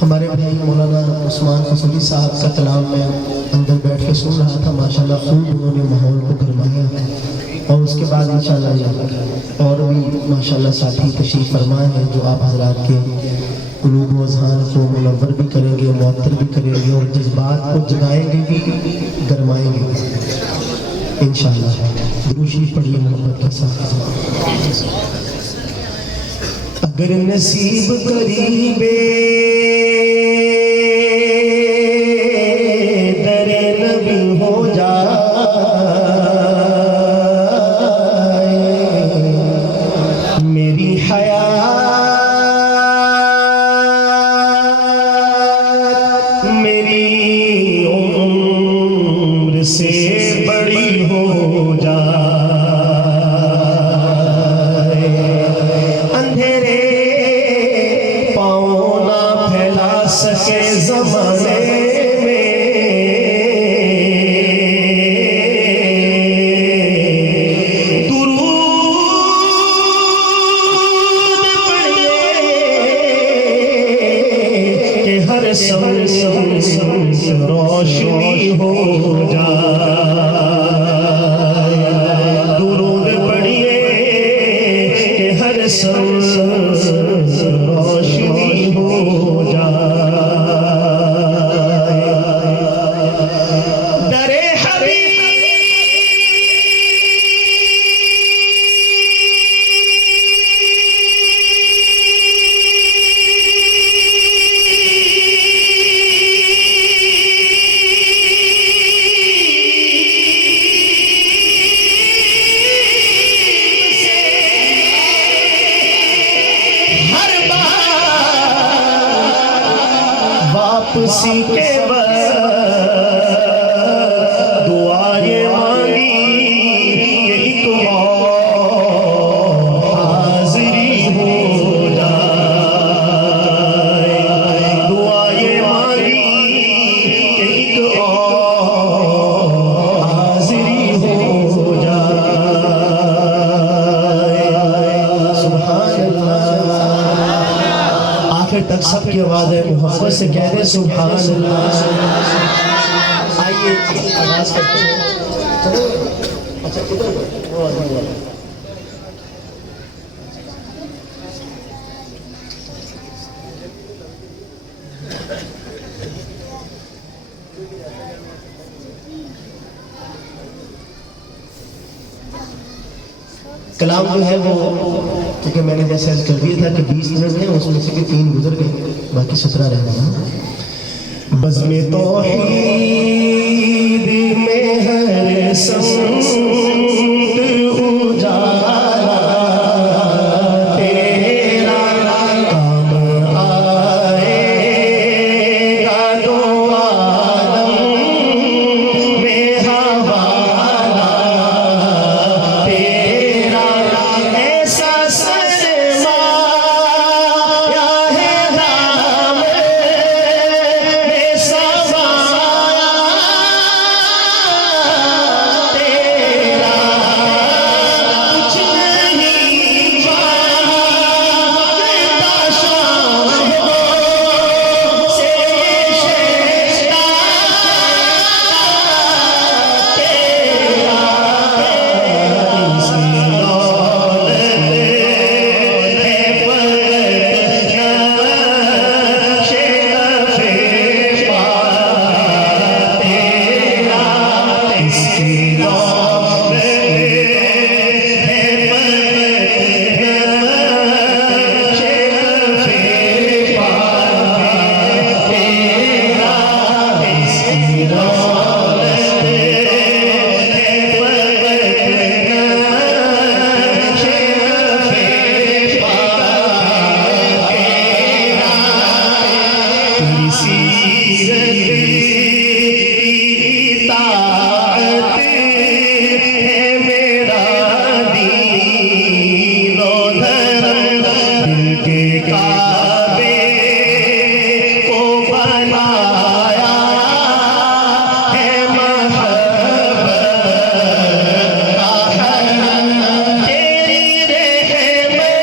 हमारे भाई मौलाना उस्मान फसली साहब का कलाम में अंदर बैठ के सुन रहा था। माशाल्लाह खूब उन्होंने माहौल को गरमाया और उसके बाद इंशाल्लाह और भी माशाल्लाह साथी तशरीफ फरमाए हैं जो आप हजरात के क़ुलूब व अज़हान को मुनव्वर भी करेंगे, मुअत्तर भी करेंगे और जज्बात को जगाएंगे भी, गरमाएंगे इंशाल्लाह। दुरूद शरीफ पढ़िए मोहब्बत के साथ। अगर नसीब करीबे दरे नबी हो जाए, मेरी हयात मेरी उम्र से बड़ी हो जाए, अंधेरे सके ज़माने में दुरूद पढ़िए कि हर सम रोशनी हो जाए, दुरूद पढ़िए कि हर सम रोशनी हो जाए। वापसी के बाद दुआएं मांगी कि एक और हाजिरी हो जाए, दुआएं मांगी कि एक और हाजिरी हो जाए। सुभान अल्लाह। आखिर तक सबकी आवाज़ है, मोहब्बत से कह रहे सुभान अल्लाह। आइए आवाज़ करते हैं। चलो अच्छा किधर कलाम जो है वो, क्योंकि मैंने जैसे कर दिया था कि 20 मिनट में उसमें से 3 गुजर गए, बाकी 17 रह गए। बज़्म तौहीद में हर समत उजाला तेरा काम आएगा, दो आलम में हवाला तेरा, ऐसा सरमाया है नाम में सवाया तेरा, कुछ नहीं मांगता शाम से शेता तेरा, इसकी दौलत है फकत नक्शे नफ़े पा तेरा, इसकी दौलत है फकत नक्शे नफ़े पा तेरा, इसकी दौलत है काबे को बनाया है महब्बत का हरम, तेरी रहमत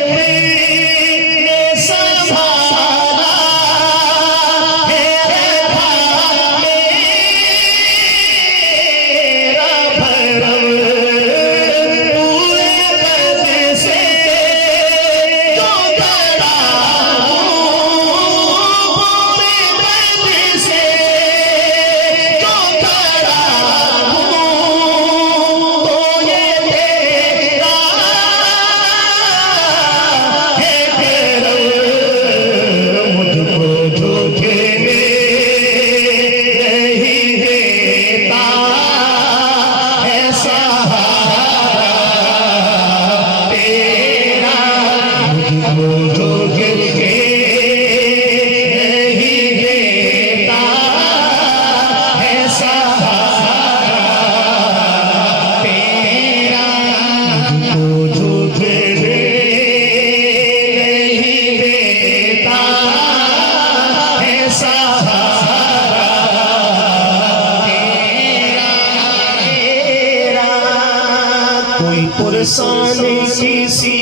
कोई पुरसान किसी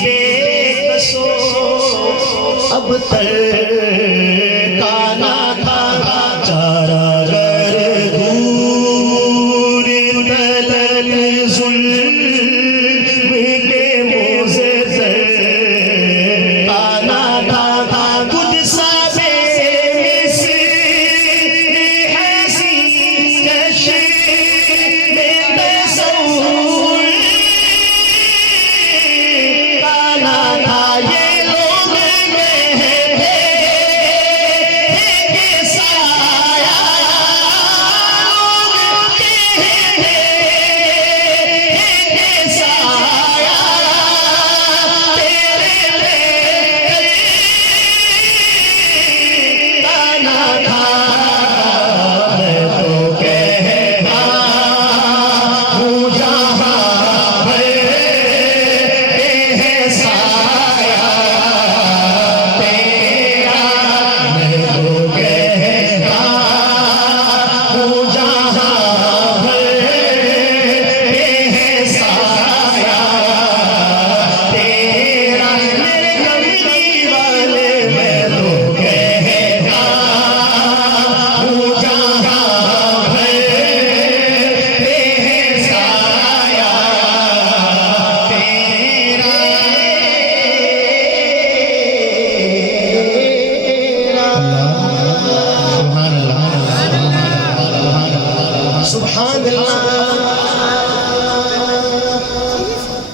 बेकसो अब तक काना था चारा गर दूर तलल जुल्म के मोज़े काना था खुद सा बेमिस्र हसी कशी में तसव्वुर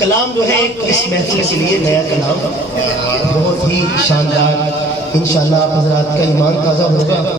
कलाम जो है इस महफिल के लिए नया कलाम बहुत ही शानदार, इंशाअल्लाह आप हज़रात का ईमान ताज़ा होगा।